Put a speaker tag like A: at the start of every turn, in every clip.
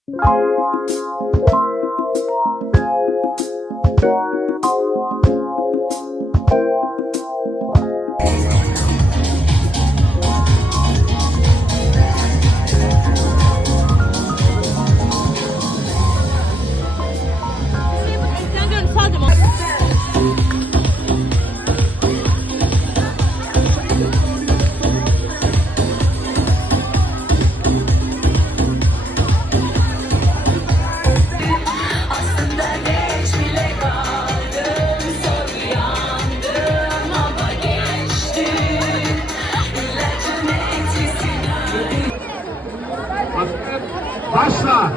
A: Başla.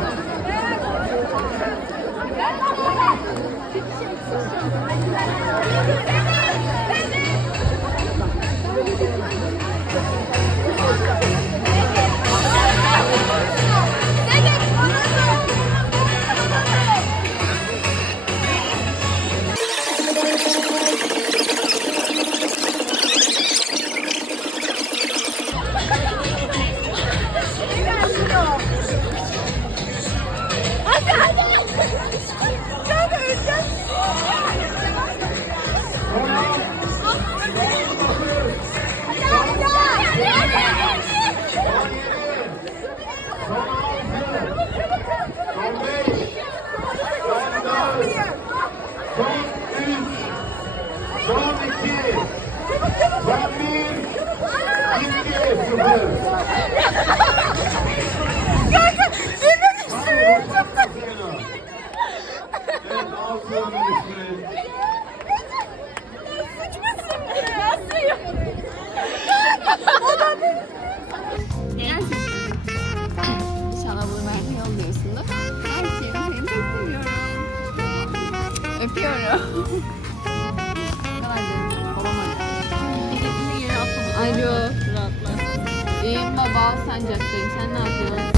B: İnşallah bunu ben yolluyorsundur. Her şeyimi seni çok seviyorum. Öpüyorum. Ne kadar canım. Babam arıyor. Alo. İyiyim baba. Sancaktayım. Sen ne yapıyorsun?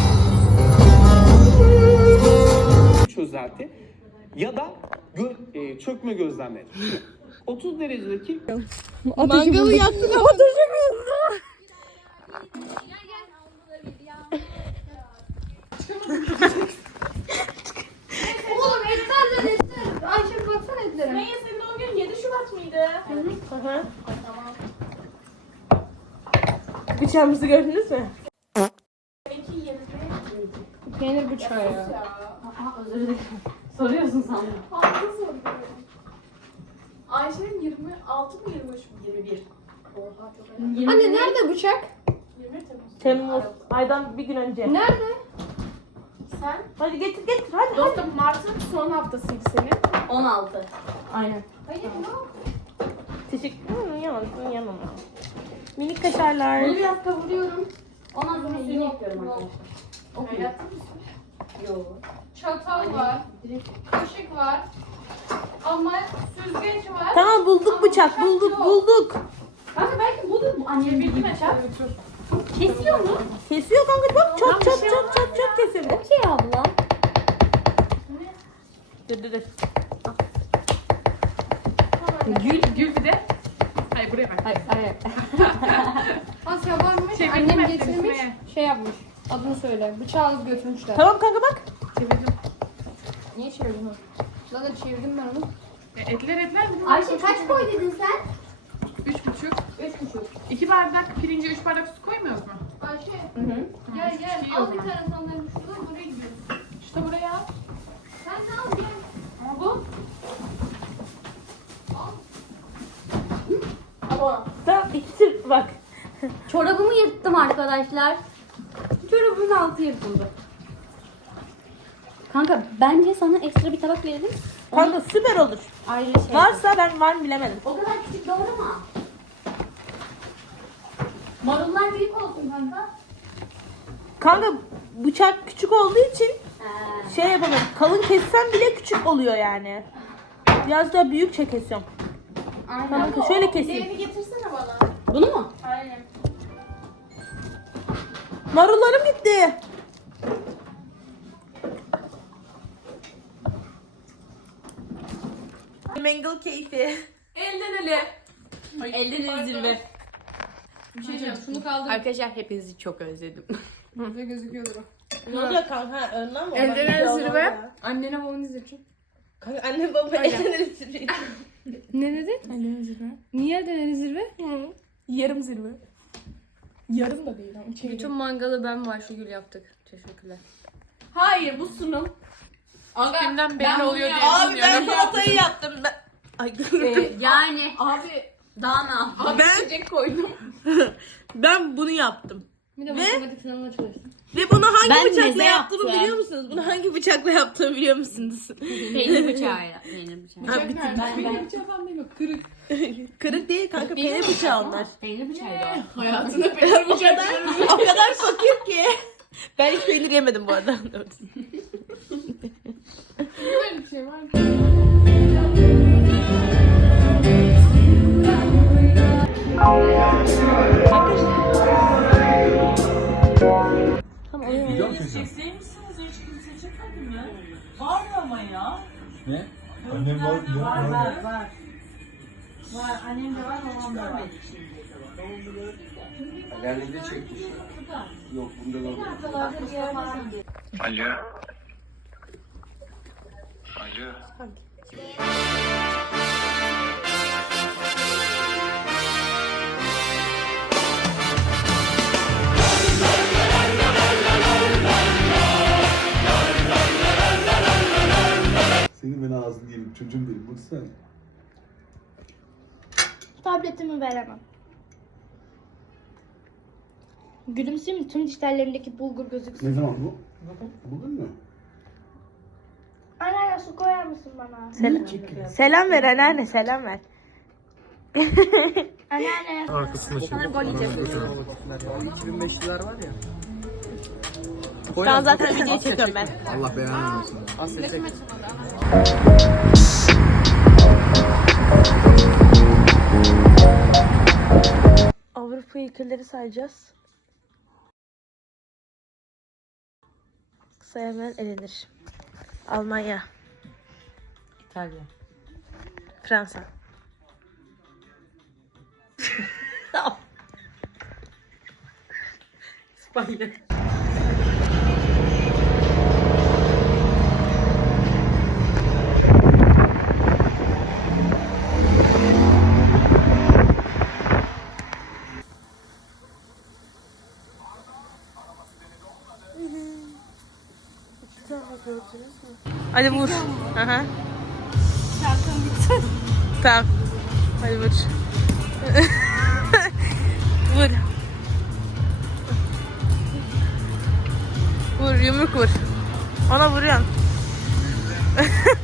C: Çözelti ya da çökme gözlemleri. 30 derecedeki
B: Mangalı yaktın ama taşımıyorsun.
D: Oğlum etler etler. Ayşe baksana etlere.
E: Meyye senin doğum günün 7 Şubat mıydı?
D: Hı. Bıçağımızı gördünüz mü? Peynir bıçağı ya.
E: Özür dilerim.
D: Soruyorsun sandım.
E: Fazla soruyorum. Ayşe'nin 26 mı 23 mü 21? Oha çok önemli.
D: Anne nerede bıçak?
E: 21 Temmuz.
F: Temmuz aydan bir gün önce.
D: Nerede?
E: Sen?
F: Hadi getir hadi.
E: Dostum Mart'ın son haftasıydı senin.
D: 16.
F: Aynen.
E: Hayır ne?
F: Teşekkür ederim. Yanım. Minik kaşarlar.
D: Bunu biraz kavuruyorum. Ondan sonra suyunu ekliyorum arkadaşlar.
E: Hayatta mısın?
D: Yok.
E: Çatal var. Kaşık var. Ama süzgeç var.
F: Tamam bulduk bıçak bulduk.
D: Kanka belki budur bu annemin bildiği bıçak. Kesiyor mu?
F: Kesiyor kanka bak çat kesiyor.
D: Okey abla.
F: Dur.
E: Gül bir de. Hayır buraya bak.
D: Hayır. Asya varmış.
E: Çevirdim
D: Annem
E: hepsini
D: getirmiş.
E: şuraya.
D: Şey yapmış. Adını söyle. Bıçağı alıp götürmüşler.
F: Tamam kanka bak.
E: Çevirdim.
D: Niye çevirdin onu? Zaten çevirdim ben onu.
E: Etler.
D: Ayşe kaç koy dedin sen?
E: 3,5.
D: 3,5.
E: 2 bardak pirince 3 bardak su koymuyoruz mu?
D: Ayşe.
E: Tamam,
D: Gel
E: üç
D: gel.
E: kişiyi o
D: Al bir
E: zaman.
D: tane sandalye şuradan buraya gidiyoruz.
E: İşte buraya al.
D: Sen de al gel.
E: Ama bu.
F: Tamam ikisi bak.
D: Çorabımı yırttım arkadaşlar. Çorabımın altı yırtıldı. Kanka bence sana ekstra bir tabak verelim.
F: Kanka süper olur.
D: Ayrı şey.
F: Varsa ben var mı bilemedim.
D: O kadar küçük doğrama. Marullar büyük olsun kanka.
F: Kanka bıçak küçük olduğu için
D: He.
F: şey yapamadım. Kalın kessem bile küçük oluyor yani. Biraz daha büyükçe kesiyorum.
D: Aynen.
F: Tamam şöyle keseyim.
E: Diğerini getirsene bana.
D: Bunu mu?
E: Aynen.
F: Marullarım gitti. Mango keyfi.
E: Elden ele.
B: Elden ele zirve.
D: Bir şey diyeceğim. Şunu kaldır.
B: Arkadaşlar hepinizi çok özledim.
D: Burada gözüküyordur o.
F: Ne oluyor kanka? Önden mi?
B: Evlenen zirve.
E: Annene babanı izleteceğim.
F: Kanka anne baba evlenen zirve.
B: Ne dedin? Evlenen zirve. Niye evlenen zirve?
E: Yarım zirve. Yarım da değil ama çeyrek.
B: Bütün mangalı ben ve Ayşegül yaptık. Teşekkürler.
E: Hayır bu sunum.
B: Üstünden belli oluyor diye
F: Abi ben
B: düşünüyorum.
F: salatayı yaptım. Ay
B: Yani
E: Abi
B: daha ne yap?
E: abi içecek koydum.
F: ben bunu yaptım.
B: Bir de matematik sınavına çalıştım.
F: Ve bunu hangi
B: Ben
F: bıçakla
B: meze
F: yaptığımı
B: yaptım.
F: biliyor musunuz? Bunu hangi bıçakla yaptığımı biliyor musunuz?
B: Peynir bıçağıyla. Peynir bıçağı.
F: Ha, bitti.
E: Benim çapam değil mi? Kırık.
F: Kırık değil kanka, peynir bıçağı onlar.
B: Peynir bıçağıyla.
E: Hayatında peynir bıçak
F: O kadar fakir ki. Ben hiç peynir yemedim bu arada.
E: Böyle bir şey var.
A: Biliyor musun sen? Ne? Annem var diyor. Var.
C: Halalinde çekmiş. Yok bunda da var.
G: Alo. Alo.
A: Senin ben ağzını yerim, çocuğum benim. Baksana.
H: Tabletimi veremem. Gülümseyeyim mi? Tüm diş tellerimdeki bulgur gözüksün.
A: Ne zaman bu? Bugün mü?
H: Anneanne su koyar mısın bana?
F: Selam ver anneanne, selam ver.
H: Anneanne.
F: Şu an zaten video çekiyorum ben.
A: Allah belanı versin.
F: Avrupa ülkeleri sayacağız. Sayamayan elenir. Almanya.
B: İtalya.
F: Fransa. İspanya. Hadi vur. Aha. Tamam. Hadi vur. Vur. Vur, yumruk vur. Ona vuruyorsun.